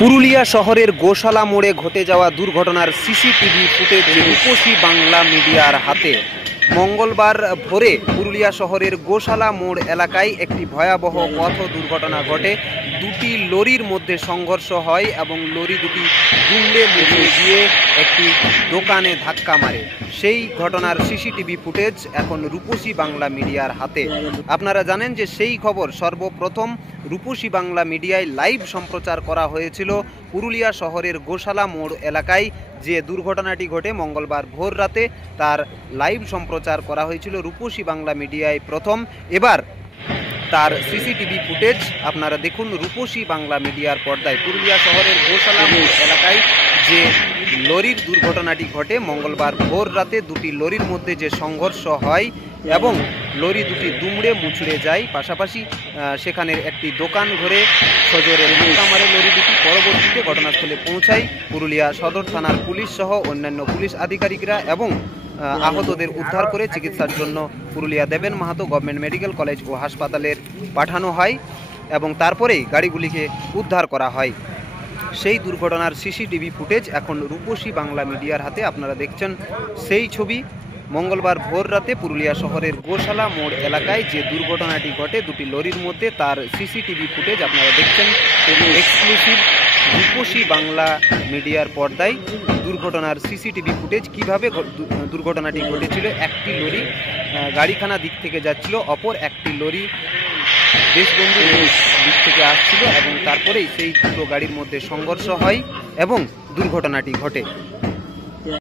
পুরুলিয়া শহরের গোশালা মোড়ে ঘটে যাওয়া দুর্ঘটনার সিসিটিভি ফুটেজ রূপসী বাংলা মিডিয়ার হাতে। মঙ্গলবার ভোরে পুরুলিয়া শহরের গোশালা মোড় এলাকায় একটি ভয়াবহ পথ দুর্ঘটনা ঘটে। দুটি লরির মধ্যে সংঘর্ষ হয় এবং লরি দুটি দুমড়ে মুচড়ে গিয়ে একটি দোকানে ধাক্কা মারে। সেই ঘটনার সিসিটিভি ফুটেজ এখন রূপসী বাংলা মিডিয়ার হাতে। আপনারা জানেন যে সেই খবর সর্বপ্রথম রূপসী বাংলা মিডিয়ায় লাইভ সম্প্রচার করা হয়েছিল। পুরুলিয়া শহরের গোশালা মোড় এলাকায় যে দুর্ঘটনাটি ঘটে মঙ্গলবার ভোর রাতে, তার লাইভ সম্প্রচার করা হয়েছিল রূপসী বাংলা মিডিয়ায় প্রথম। এবার তার সিসিটিভি ফুটেজ আপনারা দেখুন রূপসী বাংলা মিডিয়ার পর্দায়। পুরুলিয়া শহরের গোশালা মোড় এলাকায় যে লরির দুর্ঘটনাটি ঘটে মঙ্গলবার ভোর রাতে, দুটি লরির মধ্যে যে সংঘর্ষ হয় এবং লরি দুটি দুমড়ে মুচড়ে যায়, পাশাপাশি সেখানের একটি দোকান ঘরে সজোরে ধাক্কা মারে লরি দুটি। পরবর্তীতে ঘটনাস্থলে পৌঁছায় পুরুলিয়া সদর থানার পুলিশ সহ অন্যান্য পুলিশ আধিকারিকরা এবং আহতদের উদ্ধার করে চিকিৎসার জন্য পুরুলিয়া দেবেন মাহাতো গভর্নমেন্ট মেডিকেল কলেজ ও হাসপাতালের পাঠানো হয় এবং তারপরেই গাড়িগুলিকে উদ্ধার করা হয়। সেই দুর্ঘটনার সিসিটিভি ফুটেজ এখন রূপসী বাংলা মিডিয়ার হাতে। আপনারা দেখছেন সেই ছবি। মঙ্গলবার ভোর রাতে পুরুলিয়া শহরের গোশালা মোড় এলাকায় যে দুর্ঘটনাটি ঘটে দুটি লরির মধ্যে, তার সিসিটিভি ফুটেজ আপনারা দেখছেন এক্সক্লুসিভ রূপসী বাংলা মিডিয়ার পর্দায়। দুর্ঘটনার সিসিটিভি ফুটেজ, কিভাবে দুর্ঘটনাটি ঘটেছিল। একটি লরি গাড়িখানা দিক থেকে যাচ্ছিল, অপর একটি লরি দেশবন্ধু দিক থেকে আসছিল এবং তারপরেই সেই দুটো গাড়ির মধ্যে সংঘর্ষ হয় এবং দুর্ঘটনাটি ঘটে।